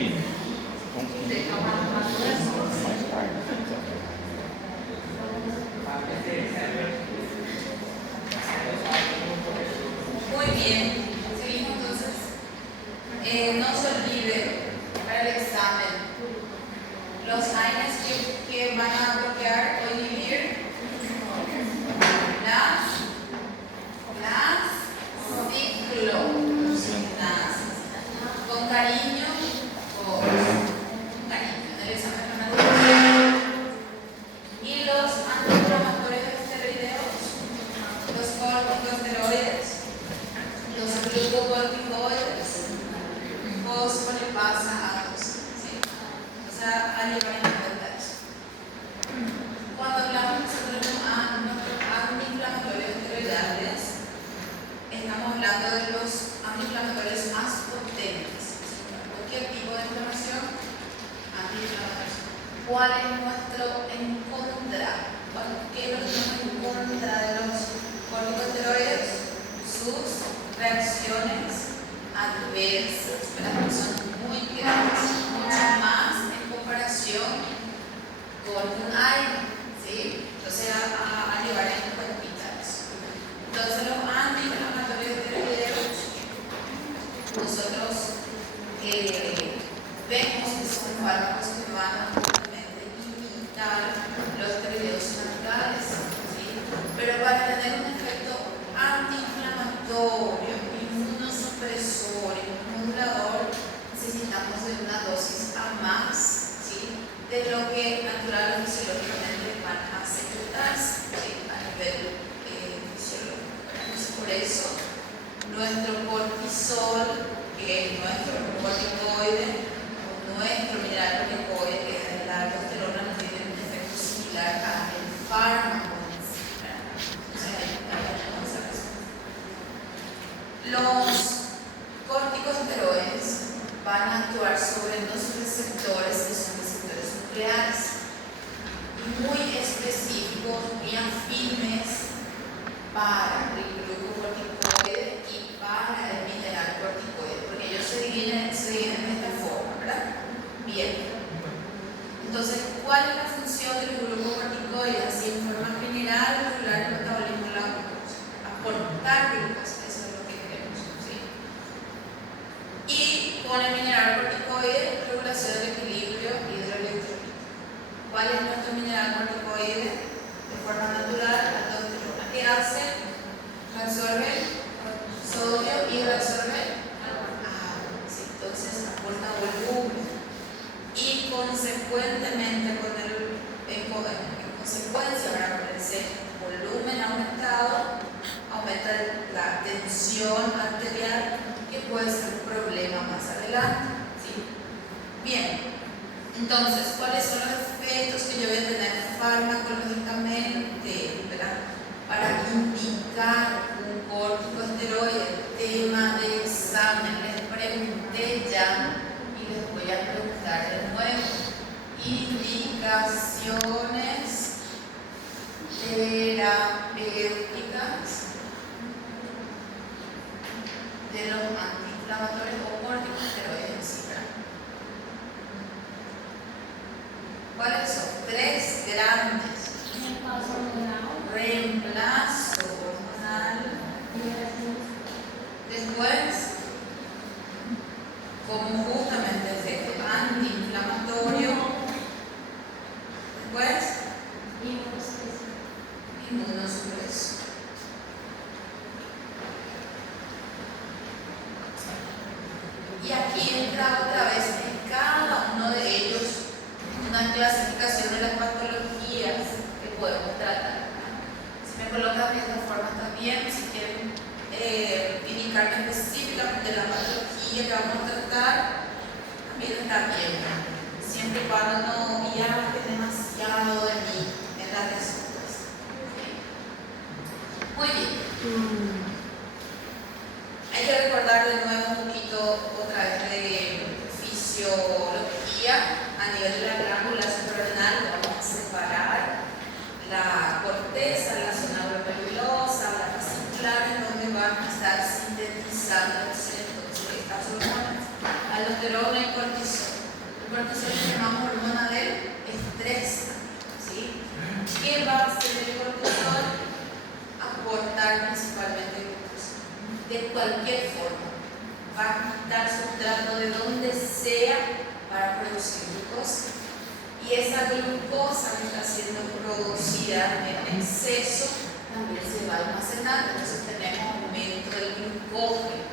pouquinho. Mais tarde. Muy bien, seguimos entonces. No se olvide para el examen los AINES que van a bloquear o inhibir las ciclosinasas. Con cariño, en el examen permanente. Y los antiinflamatorios esteroideos, los corticosteroides, los glucocorticoides, fosfolipasa, ¿sí? O sea, a llevar en cuenta eso. Cuando hablamos nosotros de antiinflamatorios esteroidales, estamos hablando de los antiinflamatorios más potentes. ¿Qué tipo de inflamación? Antiinflamatorios. ¿Cuál es nuestro en contra? ¿Qué es lo que tenemos en contra de los corticosteroides? Sus reacciones adversas, ¿verdad? Que son muy grandes, mucho más en comparación con un aire, ¿sí? Entonces a llevar en cuenta eso. Entonces los antiinflamatorios esteroideos, nosotros vemos que son fármacos que van a justamente imitar los esteroideos naturales, ¿sí? Pero para tener un efecto antiinflamatorio, inmunosupresor, inmunomodulador, necesitamos de una dosis a más, ¿sí? De lo que natural o fisiológicamente van a secretarse, ¿sí? A nivel fisiológico. Entonces, por eso, nuestro cortisol, que es nuestro corticoide, o nuestro mineral corticoide, que es la aldosterona, no tiene un efecto similar al fármaco. Los corticosteroides van a actuar sobre dos receptores que son receptores nucleares muy específicos, muy afines para el glucocorticoide y para el mineral corticoide, porque ellos se dividen de esta forma, ¿verdad? Bien. Entonces, ¿cuál es la función del glucocorticoide? Así en forma general, regular el metabolismo de la glucosa, aportar glucosa, eso es lo que queremos, ¿sí? Y con el mineral corticoide, regulación del equilibrio hidroelectrólico. ¿Cuál es nuestro mineral corticoide? De forma natural, aldosterona. ¿Qué hace? Reabsorbe sodio y reabsorbe agua. ¿Sí? Entonces aporta volumen. Y consecuentemente, en consecuencia, con ese volumen aumentado, aumenta la tensión arterial, que puede ser un problema más adelante, ¿sí? Bien, entonces, ¿cuáles son los efectos que yo voy a tener farmacológicamente, ¿verdad? Para indicar un corticosteroide? Tema de examen, les pregunté ya y les voy a preguntar de nuevo. Indicaciones terapéuticas de los antiinflamatorios o corticosteroides en sí, ¿verdad? ¿Cuáles son? Tres grandes. Reemplazo hormonal. Después, como justamente efecto antiinflamatorio. Después, inmunosupresor. Y aquí entra otra vez en cada uno de ellos una clasificación de las patologías que podemos tratar. Si me colocan de esta forma también, si quieren indicarme específicamente la patología que vamos a tratar, también está bien, siempre y cuando no viaje demasiado de mí en la respuesta. Muy bien. Hay que recordar de nuevo un poquito otra vez de fisiología. A nivel de la glándula suprarrenal vamos a separar la corteza, la zona glomerulosa, la fascicular, en donde van a estar sintetizando estas hormonas, aldosterona y cortisol. cortisol es llamamos hormona del estrés, ¿sí? ¿Qué va a hacer el cortisol? Aportar principalmente glucosa, de cualquier forma. Va a quitar sustrato de donde sea para producir glucosa. Y esa glucosa que está siendo producida en exceso también se va a almacenar. Entonces tenemos aumento del glucógeno,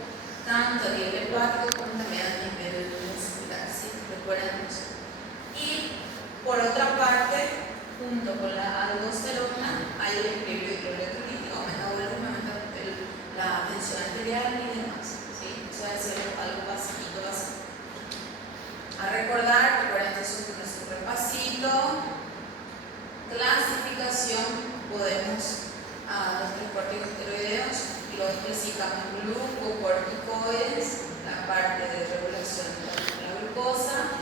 tanto a nivel hepático como también a nivel muscular, ¿sí? Recuerden eso. Y por otra parte, junto con la aldosterona, hay el equilibrio electrolítico, aumenta el volumen, aumenta la tensión arterial y demás, ¿sí? Eso debe ser algo básico. A recordar, recuerden que es un repasito. Clasificación, podemos nuestros corticosteroideos los clasificamos en glucocorticoides, la parte de regulación de la glucosa,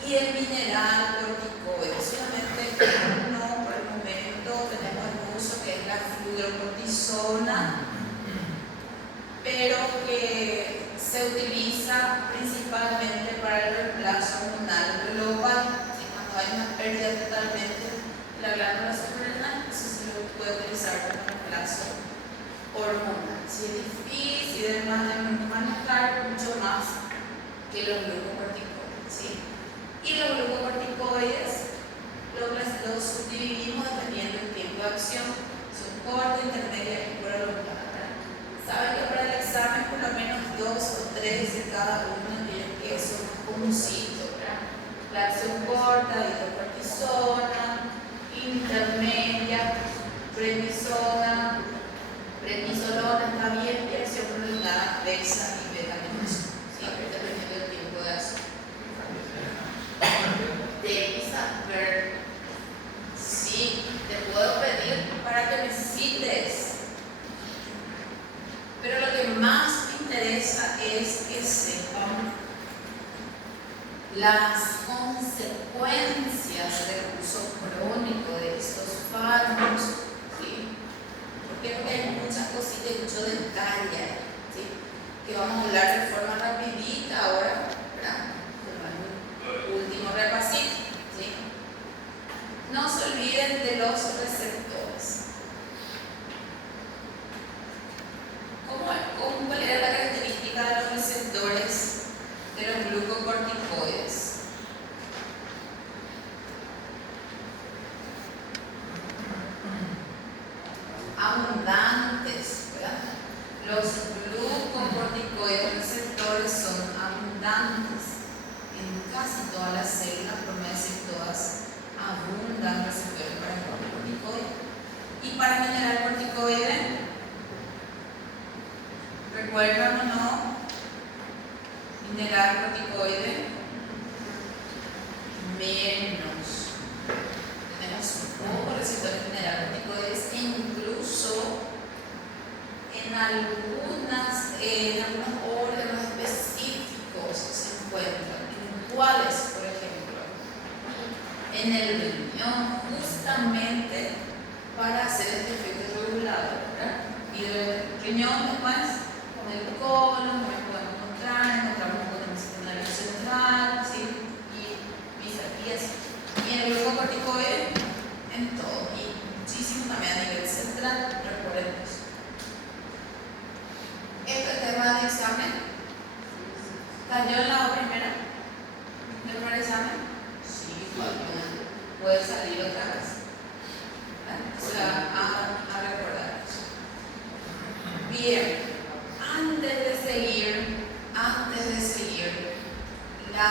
y el mineral corticoide. Solamente uno por el momento tenemos en uso, que es la fludrocortisona, pero que se utiliza principalmente para el reemplazo hormonal global. Cuando hay una pérdida totalmente de la glándula suprarrenal, entonces se lo puede utilizar como reemplazo hormonal. Si es difícil de manejar, mucho más que los glucocorticoides, ¿sí? Y los glucocorticoides los subdividimos dependiendo del tiempo de acción. Son corta, intermedia y prolongada. Saben que para el examen por lo menos 2 o 3 de cada uno tienen que eso más comúncito, ¿verdad? La acción corta, hidrocortisona, intermedia, prednisona, prednisolona está bien, y acción prolongada, bexa y betaminosa, ¿sí? Dependiendo del tiempo de acción. Dexa, ver, sí, te puedo pedir para que me cites. Pero lo que más me interesa es que sepan las consecuencias del uso crónico de estos fármacos, ¿sí? Porque hay muchas cositas y mucho detalle, ¿sí? Que vamos a hablar de forma rapidita ahora, ¿verdad? Como el último repasito, ¿sí? No se olviden de los receptores. ¿Cuál era la característica de los receptores de los glucocorticoides? Abundantes, ¿verdad? Los glucocorticoides receptores son abundantes en casi todas las células, por no decir todas, abundan receptores para el glucocorticoide. Y para el mineral corticoide, ¿recuerdan o no? Mineral corticoide menos. Tenemos pocos receptores mineral corticoides e incluso en algunos órganos específicos se encuentran. ¿En cuáles, por ejemplo? En el riñón, justamente para hacer este efecto regulador, ¿verdad? Y el riñón después, con el colon, como podemos encontramos con el sistema nervioso central, ¿sí? Y vis-a-vis. Y en el glucocorticoide, en todo, y muchísimo también a nivel central, recuerden eso. Este tema de examen cayó en la primera del primer examen. Sí, puede salir otra vez. O sea, a recordar eso. Bien. Antes de seguir la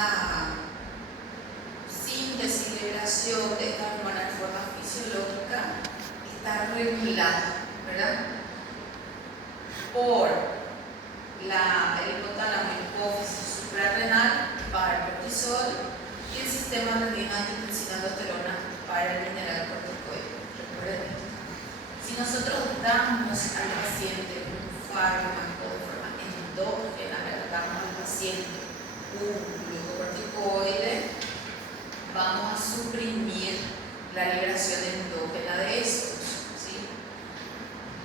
síntesis y liberación de esta hormona en forma fisiológica, está regulada, ¿verdad? Por el hipotálamo, hipófisis suprarrenal para el cortisol y el sistema renina angiotensina aldosterona para el mineral corticoide. Recuerden esto. Si nosotros damos al paciente un fármaco de forma endógena, le damos al paciente un glucocorticoide, vamos a suprimir la liberación endógena de estos, ¿sí?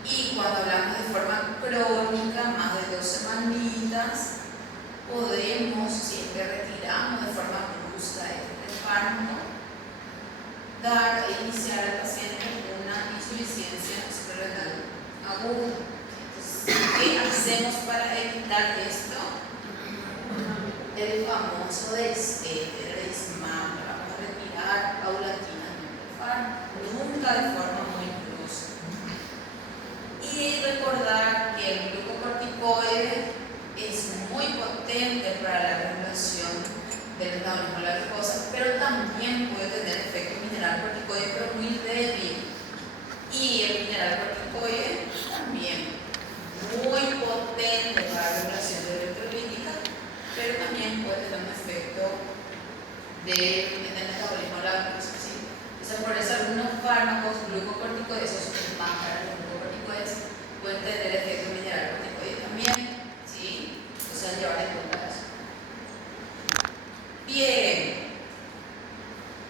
Y cuando hablamos de forma crónica, más de 2 semanitas, podemos, si es que retiramos de forma brusca dar e iniciar al paciente una insuficiencia suprarrenal aguda. Entonces, ¿qué hacemos para evitar esto? El famoso destete de ISMAM. Vamos a retirar paulatinamente el fármaco, nunca de forma muy brusca. Y recordar que el glucocorticoide es muy potente para la regulación del metabolismo de la glucosa, pero también puede tener efecto mineral corticoide, pero muy débil. Y el mineral corticoide también muy potente para la regulación de la electrolítica, pero también puede tener un efecto en el metabolismo de la glucosa. ¿Sí? Entonces, por eso algunos fármacos glucocorticoides, esos más para los glucocorticoides, pueden tener efecto mineral corticoide también. ¿Sí? O sea, llevar en cuenta eso. Bien.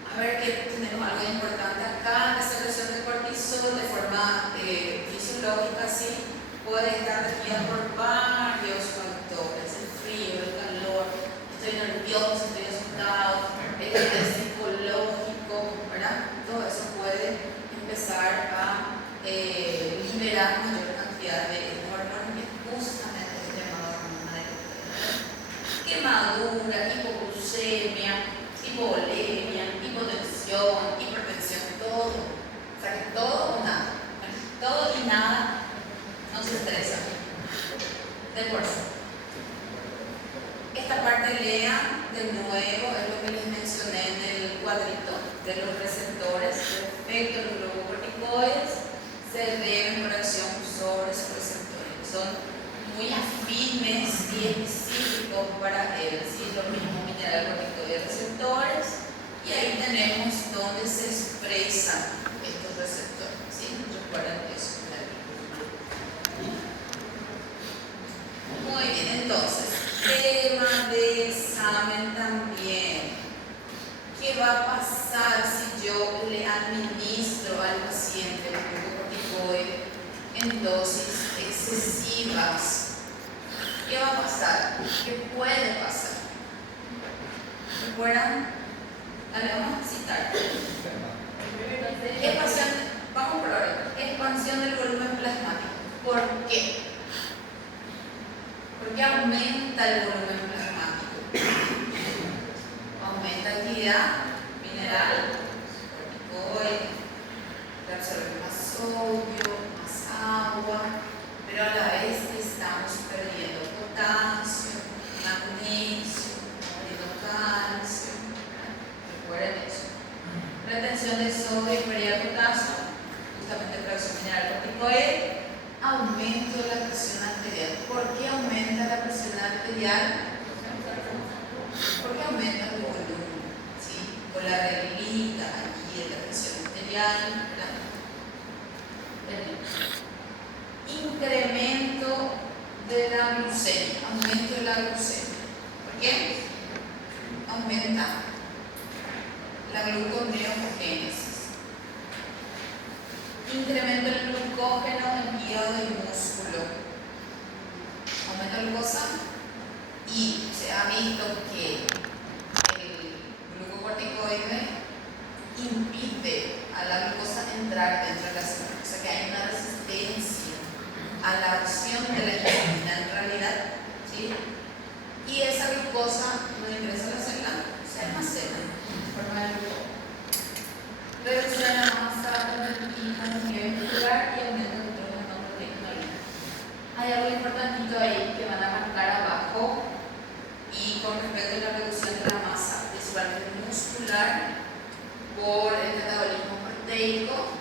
A ver que tenemos algo importante acá. La secreción de cortisol de forma fisiológica, ¿sí? Puede estar regida por varios factores: el frío, el calor, estoy nervioso, estoy asustado, el estrés psicológico, ¿verdad? Todo eso puede empezar a liberar mayor cantidad de hormonas que justamente es llamada hormona de quemadura, hipoglucemia, hipovolemia, hipotensión, hipertensión, todo. O sea que todo o nada. Todo y nada no se estresa. De acuerdo. Esta parte lean de nuevo, es lo que les mencioné en el cuadrito de los receptores. El efecto de los glucocorticoides se deben por acción sobre sus receptores, que son muy afines y específicos para él. ¿Sí? Lo mismo mineral corticoide receptores, y ahí tenemos donde se expresan estos receptores. ¿Sí? Recuerden eso. Muy bien, entonces, tema de examen también. ¿Qué va a pasar si yo le administro al paciente el glucocorticoide en dosis excesivas? ¿Qué va a pasar? ¿Qué puede pasar? ¿Recuerdan? Dale, vamos a citar. Expansión, vamos por ahora. Expansión del volumen plasmático. ¿Por qué? Porque aumenta el volumen plasmático. Aumenta actividad mineral, corticoide, que absorbe más sodio, más agua, pero a la vez estamos perdiendo potasio, magnesio, perdiendo calcio. Recuerden eso. Retención de sodio y pérdida de potasio, justamente fracción mineral corticoide. Aumento de la presión arterial. ¿Por qué aumenta la presión arterial? Porque aumenta el volumen, ¿sí? O la reglita aquí de la presión arterial. Incremento de la glucemia, aumento de la glucemia. ¿Por qué? Aumenta la gluconeogénesis. Incremento del glucógeno en hígado y músculo. Aumenta la glucosa, y se ha visto que el glucocorticoide impide a la glucosa entrar dentro de la célula. O sea que hay una resistencia a la acción de la insulina en realidad, ¿sí? Y esa glucosa no ingresa a la célula, se almacena en forma de glucógeno. Reducción de la masa proteína a nivel muscular y aumento de nitrógeno no proteína. Hay algo importantito ahí que van a marcar abajo, y con respecto a la reducción de la masa, principalmente muscular, por el metabolismo proteico.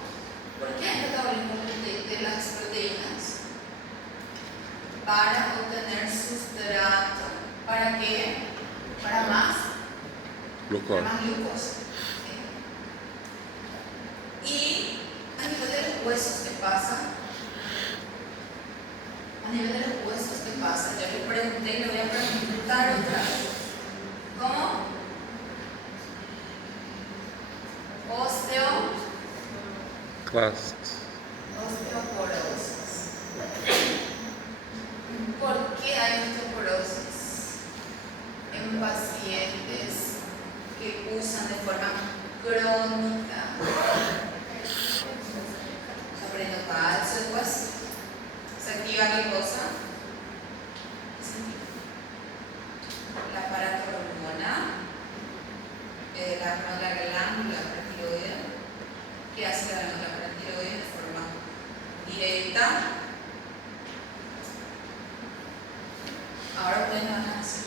¿Por qué el metabolismo de las proteínas? Para obtener sustrato. ¿Para qué? Para más glucosa. Y a nivel de los huesos, ¿qué pasa? A nivel de los huesos, ¿qué pasa? Ya le pregunté y le voy a preguntar otra vez. ¿Cómo? Osteoporosis. ¿Por qué hay osteoporosis en pacientes que usan de forma crónica. Aprendo calcio después. ¿Se activa qué cosa? El aparato hormonal, la glándula paratiroidea. ¿Qué hace la glándula paratiroidea de forma directa? Ahora ustedes no van a hacer.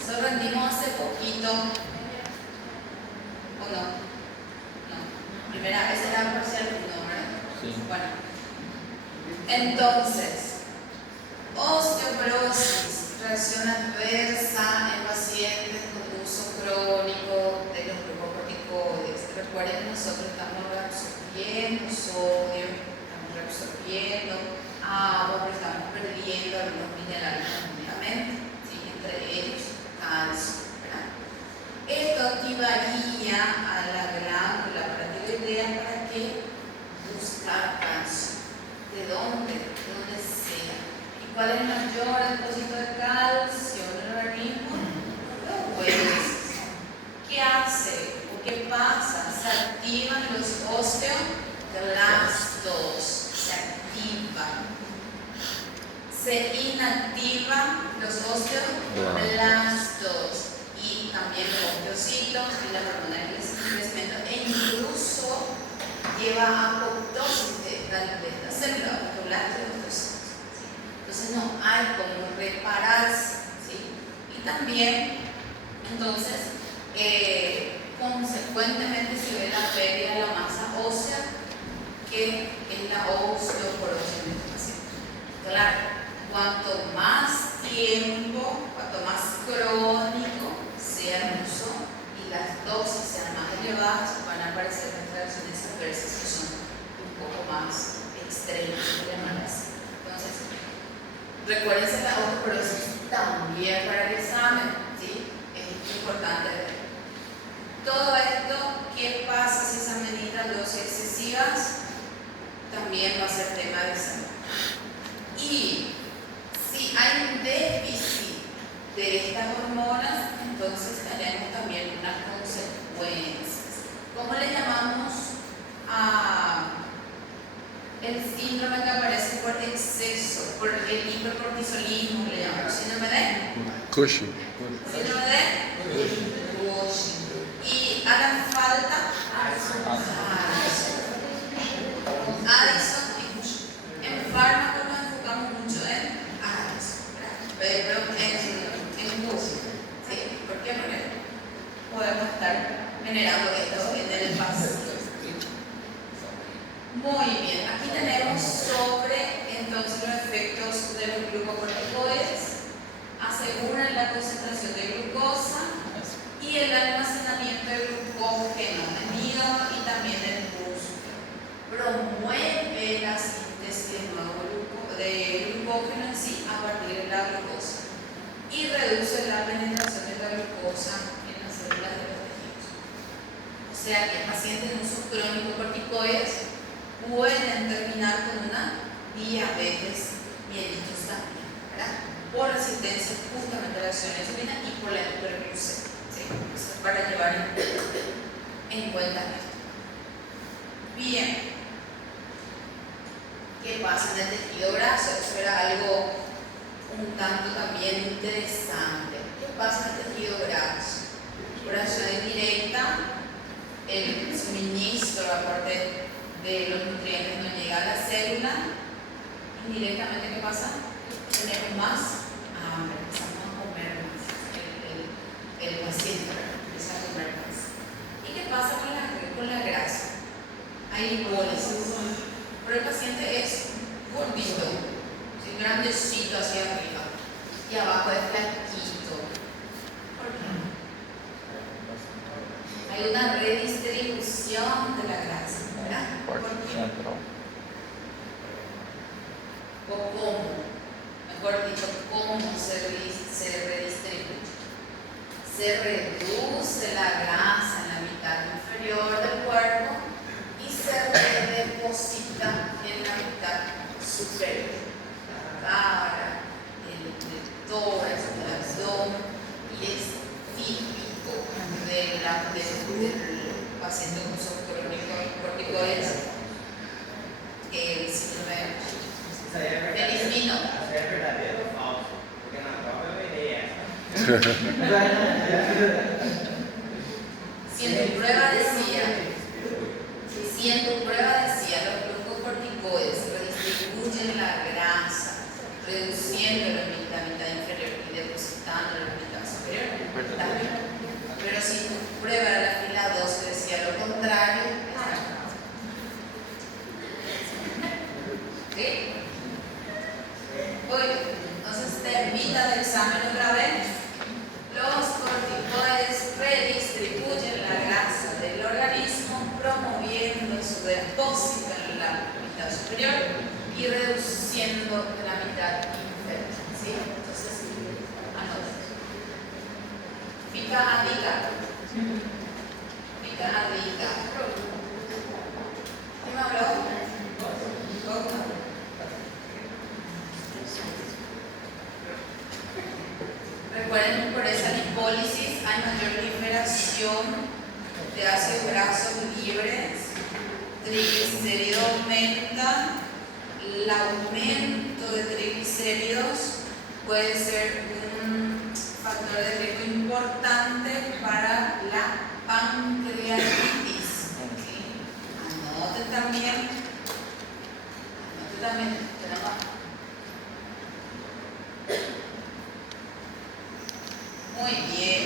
Eso rendimos hace poquito. ¿O no? No. Primera, esa era la parcial 1, ¿verdad? Sí. Bueno. Entonces, osteoporosis, reacción adversa en pacientes con uso crónico de los glucocorticoides. Recuerden que nosotros estamos reabsorbiendo sodio, estamos reabsorbiendo agua, pero estamos perdiendo algunos minerales continuamente, ¿sí? Entre ellos calcio, ¿verdad? Esto activaría a la glándula paratiroidea para que buscar calcio. ¿De dónde? De donde sea. ¿Y cuál es el mayor depósito de calcio en el organismo? Los huesos. ¿Qué hace o qué pasa? Se activan los osteoclastos. Se activan. Se inactivan los osteoblastos y también los osteocitos y la hormona de crecimiento, e incluso lleva a apoptosis de esta célula, osteoblastos y osteocitos, ¿sí? Entonces no hay como repararse, ¿sí? Y también, entonces, consecuentemente se ve la pérdida de la masa ósea, que es la osteoporosis en este paciente. Claro. Cuanto más tiempo, cuanto más crónico sea el uso y las dosis sean más elevadas, van a aparecer las reacciones adversas que son un poco más extremas, Entonces, recuérdense la osteoporosis también para el examen, ¿sí? Es importante ver. Todo esto, ¿qué pasa si se administran dosis excesivas? También va a ser tema de examen. Y si hay un déficit de estas hormonas, entonces tenemos también unas consecuencias. ¿Cómo le llamamos a el síndrome que aparece por exceso, por el hipercortisolismo? Le llamamos síndrome de Cushing. síndrome de Cushing. Y hagan falta Addison y Cushing. En fármaco nos enfocamos mucho en pero en Cushing, ¿sí? ¿Por qué? Porque podemos estar generando esto en el paciente. Muy bien, aquí tenemos sobre entonces los efectos de los glucocorticoides. Aseguran la concentración de glucosa y el almacenamiento de glucógeno en hígado y también en el músculo. Promueve la síntesis de glucógeno en sí a partir de la glucosa y reduce la penetración de la glucosa en las células de los tejidos. O sea que pacientes en uso crónico de corticoides pueden terminar con una diabetes mellitus también, ¿verdad? Por resistencia justamente a la acción de la insulina y por la hiperglucemia, ¿sí? Eso es para llevar en cuenta esto. Bien. ¿Qué pasa en el tejido graso? Eso era algo un tanto también interesante. ¿Qué pasa en el tejido graso? Por acción indirecta, el suministro, aparte de los nutrientes, no llega a la célula. Indirectamente, ¿qué pasa? Tenemos más hambre, empezamos a comer más. El paciente empieza a comer más. ¿Y qué pasa con la grasa? Hay hipólisis. Pero el paciente es gordito, ¿sí? Grandecito hacia arriba y abajo es flaquito. ¿Por qué? Hay una redistribución de la grasa, ¿verdad? ¿Por qué? ¿O cómo? Mejor dicho, ¿cómo se redistribuye? Se reduce la grasa en la mitad inferior del cuerpo y se redeposita en la mitad superior, la cara, el tórax, el abdomen, y es típico de la del paciente con uso crónico corticoides, el síndrome Felizmino. Si en tu prueba decía los glucocorticoides redistribuyen la grasa, reduciendo la mitad inferior y depositando la mitad superior, está bien. Pero si tu prueba de la fila 2 decía lo contrario, ¿sí? Oye, entonces termina el examen otra vez. Los corticoides redistribuyen la grasa del organismo, promoviendo su depósito en la mitad superior y reduciendo la mitad inferior. ¿Sí? Entonces, anota. Fica a dica. ¿Quién me habló? ¿Cómo? Recuerden que por esa lipólisis hay mayor liberación de ácidos grasos libres, triglicéridos aumentan, el aumento de triglicéridos puede ser un factor de riesgo importante para la pancreatitis. ¿Okay? Anoten también, tenemos. Muy bien.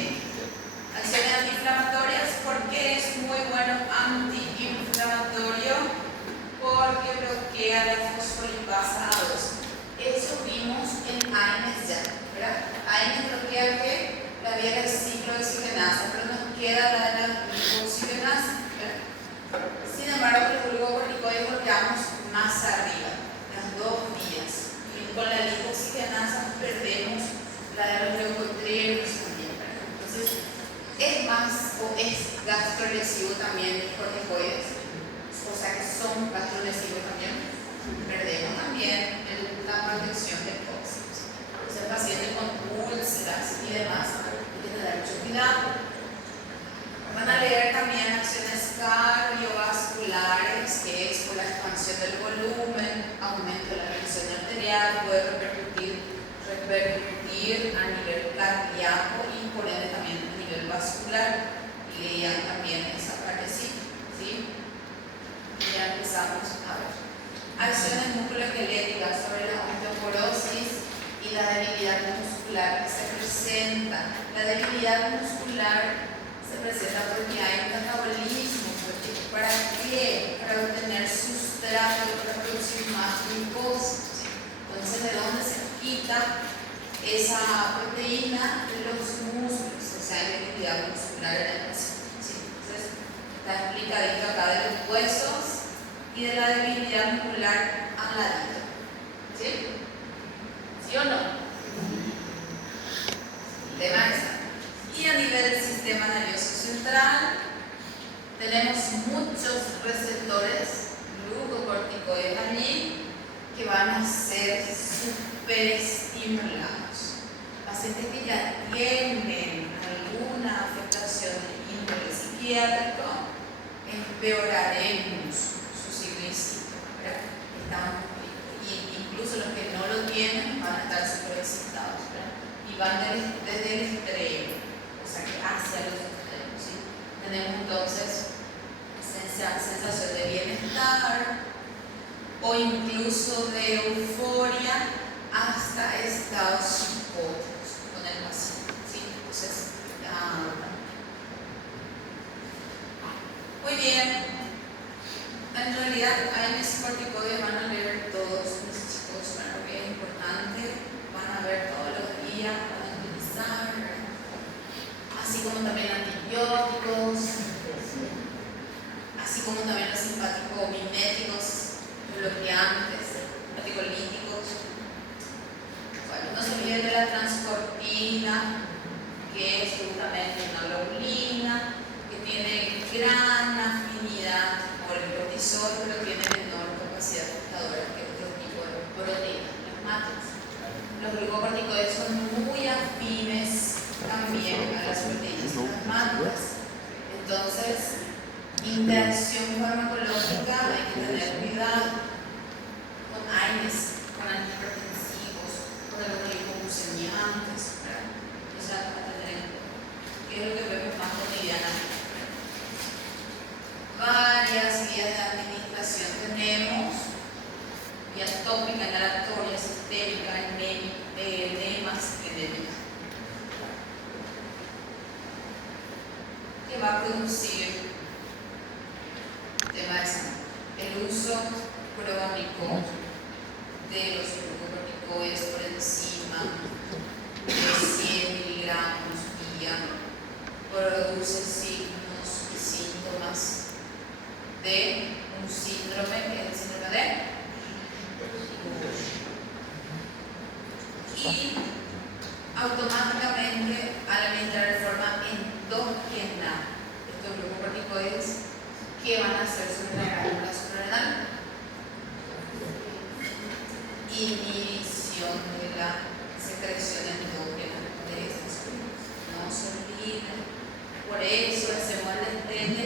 Acciones antiinflamatorias. ¿Por qué es muy bueno antiinflamatorio? Porque bloquea la fosfolipasa A2. Eso vimos en AINES ya, ¿verdad? AINES bloquea ¿qué? La vía del ciclo de oxigenasa, pero nos queda la de la glucoxigenasa, ¿verdad? Sin embargo, los glucocorticoides bloqueamos más arriba, las dos vías. Y con la lipoxigenasa perdemos la de los leucotrienos también, ¿verdad? Entonces, es más o es gastrolesivo también los corticoides, o sea que son gastrolesivos también. Perdemos también la protección del cóccix. Entonces, el paciente con úlceras y demás hay que tener mucho cuidado. Van a leer también acciones cardiovasculares, que es por la expansión del volumen, aumento de la presión arterial, puede repercutir a nivel cardíaco y por ende también a nivel vascular. Y leían también esa partecita, ¿sí? Y ya empezamos a ver. Acciones musculoesqueléticas sobre la osteoporosis y la debilidad muscular que se presenta. La debilidad muscular se presenta porque hay un catabolismo. ¿Para qué? Para obtener sustrato para producir más glucosa. Entonces, ¿de dónde se quita esa proteína? De los músculos, o sea, hay debilidad muscular en el paciente. ¿Sí? Entonces, está explicadito acá de los huesos y de la debilidad muscular al ladito. ¿Sí? ¿Sí o no? Tema esa. Y a nivel del sistema nervioso central, tenemos muchos receptores glucocorticoides allí que van a ser superestimulados. Pacientes que ya tienen alguna afectación de índole psiquiátrico, empeoraremos su ciclo incito, incluso los que no lo tienen van a estar superexcitados, y van desde el extremo, o sea que hacia los extremos, ¿sí? Tenemos entonces sensación de bienestar o incluso de euforia hasta estados psicóticos con el paciente, ¿sí? Entonces, muy bien. En realidad, hay mis corticoides, van a leer todos mis chicos, bueno, que es importante, van a ver todos los días, van a utilizar, así como también antibióticos, así como también los simpático-miméticos, bloqueantes, anticolíticos. Bueno, no se olviden de la transcortina, que es justamente una globulina, que tiene gran afinidad por el cortisol, pero tiene menor capacidad fijadora que otro tipo de proteínas plasmáticas. Los glucocorticoides son muy afines también a las proteínas plasmáticas. Entonces, interacción farmacológica, hay que tener cuidado con AINES, con antihipertensivos, con algunos hipoglucemiantes, ¿verdad? O sea, a tener en cuenta, que es lo que vemos más cotidianamente. Varias vías de administración tenemos: vía tópica, inhalatoria, sistémica, enemas, endémica, que va a producir tema de salud. El uso crónico de los glucocorticoides por encima de 100 miligramos día produce signos y síntomas de un síndrome, que es el síndrome de y automáticamente, al administrar de forma endógena estos glucocorticoides, ¿qué van a hacer sobre la glándula suprarrenal? Inhibición de la secreción endógena de estas sustancias. No se olviden. Por eso hacemos el destete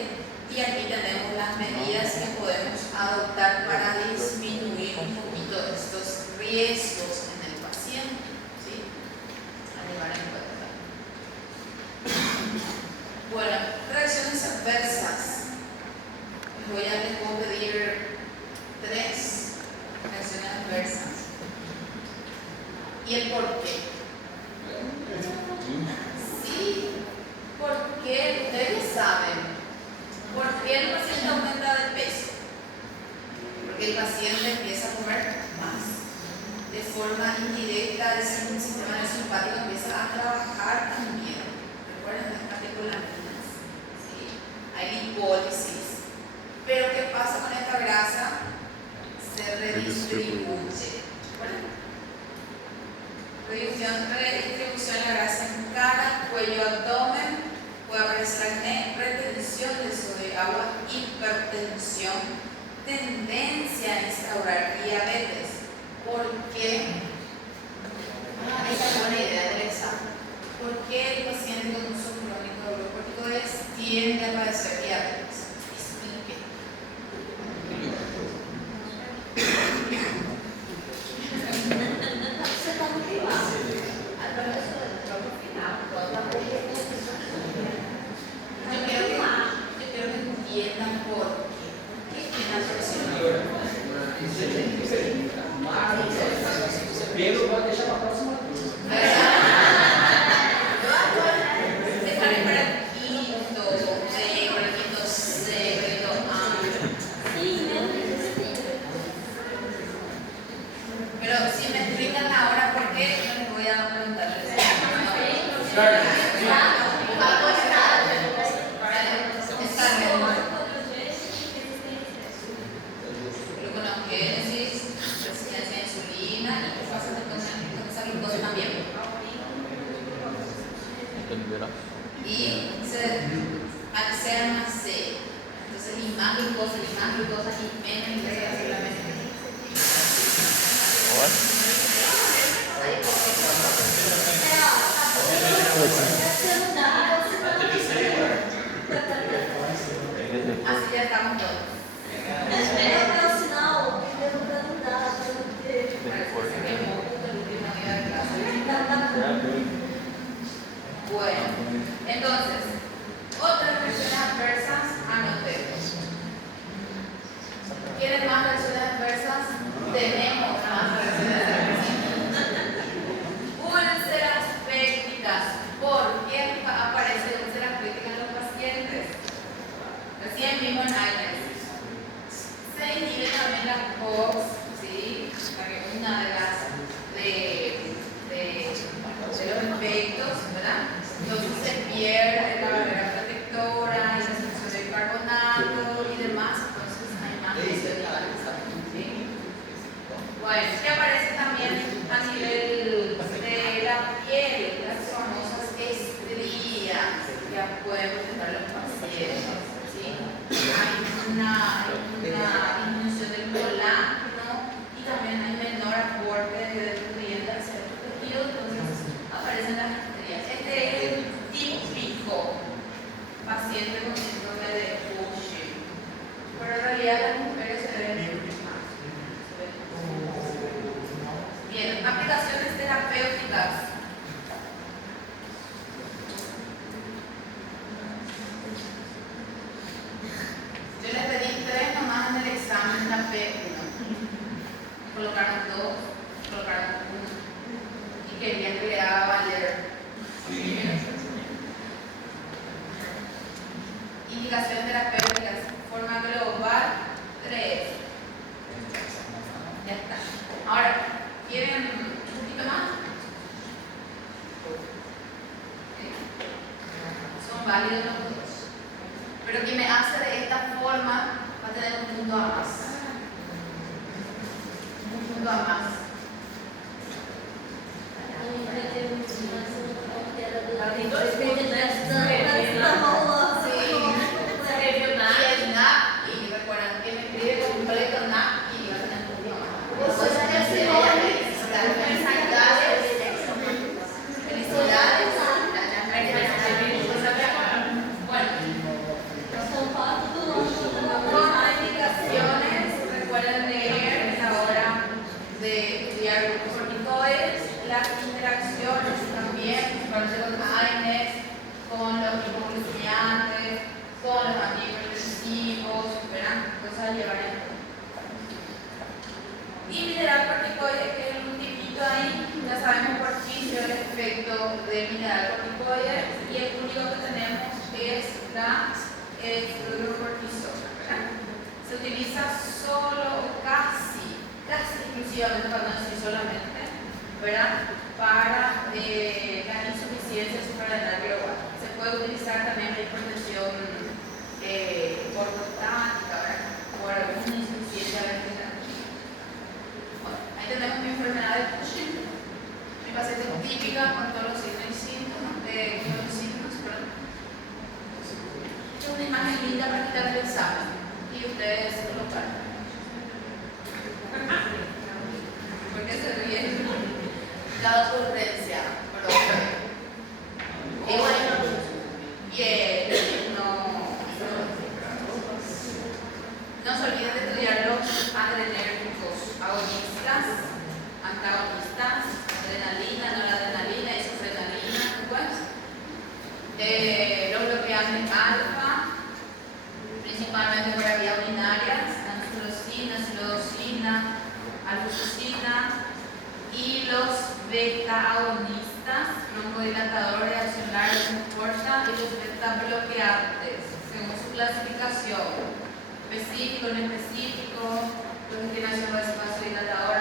y aquí tenemos las medidas que podemos adoptar para disminuir un poquito estos riesgos en el paciente, ¿sí? A llevar en cuenta. Bueno, reacciones adversas. Les puedo pedir 3 reacciones adversas. ¿Y el por qué? Sí, porque ustedes saben por qué el paciente aumenta de peso. Porque el paciente empieza a comer más. De forma indirecta, el sistema simpático empieza a trabajar también. Recuerden las catecolaminas, ¿sí? Hay lipólisis. Pero ¿qué pasa con esta grasa? Se redistribuye. Redistribución de la grasa en cara, cuello, abdomen. Puede aparecer acné, retención del sodio y agua, hipertensión, tendencia a instaurar diabetes. ¿Por qué? Esa es buena idea del examen. ¿Por qué el paciente con uso crónico de glucocorticoides tiende a padecer diabetes? Explique. Yo quiero que entiendan por qué. ¿Qué es la presión? Pedro vai deixar para a próxima turma. Dejaré para el quinto C, para el quinto C, para el quinto A. Pero si me explican ahora por qué, no les voy a preguntar. Gluconeogénesis, resistencia a insulina, y qué pasa con esa glucosa también. Y se almacena. Entonces, y más glucosa, y menos grasa solamente. Así ya estamos todos. Bueno, entonces, otras reacciones adversas, anotemos. ¿Quieren más reacciones adversas? Tenemos más reacciones adversas. Úlceras pépticas. ¿Por qué aparecen úlceras pépticas en los pacientes? Recién vimos en AINES. Se inhibe también la COX, ¿sí? Una de las de los efectos, ¿verdad? Entonces se pierde la barrera protectora y la secreción de bicarbonato y demás, entonces hay más riesgo, ¿sí? Bueno, que aparece también a nivel de la piel, las famosas estrías que pueden presentar los pacientes, ¿sí? Hay una disminución del colágeno y también hay menor aporte de nutrientes al cerebro tejido, entonces aparecen las estrías. Este es el típico paciente con Indicaciones terapéuticas, forma global 3. Ya está. Ahora, ¿quieren un poquito más? Son válidos los dos. Pero quien me hace de esta forma va a tener un punto a más. Un punto a más. Y recuerden que me escribe completo NAP y va a tener un punto más. Felicidades. Bueno, con indicaciones, recuerden leer a la hora de estudiar grupos corticoides, las interacciones también, con los AINES, con los hipoglucemiantes, con los antihipertensivos, verán, cosas a llevar en cuenta. Y mineral corticoide, que es un tipito ahí, ya sabemos por qué el efecto del mineral corticoide, y el único que tenemos es la hidrocortisona, ¿verdad? Se utiliza solo, casi exclusivamente, para no decir solamente, ¿verdad? Para la insuficiencia suprarrenal global. Se puede utilizar también la hipertensión ortostática, ¿verdad? Por alguna insuficiencia vegetativa. Bueno, ahí tenemos mi enfermedad de Cushing, mi paciente típica con todos los signos y síntomas, perdón. Es una imagen linda para quitar el examen y ustedes lo cargan. ¿Por qué se ríen? La ocurrencia, y bueno, no se olviden de estudiar los adrenérgicos agonistas, antagonistas, adrenalina, noradrenalina, isofrenalina, los bloqueantes alfa, principalmente para vía urinaria, angiosina, silodosina, alfucina, y los beta-agonistas, broncodilatadores, acción larga, corta, y los beta-bloqueantes, según su clasificación, específico, no específico, congestión vasodilatadora.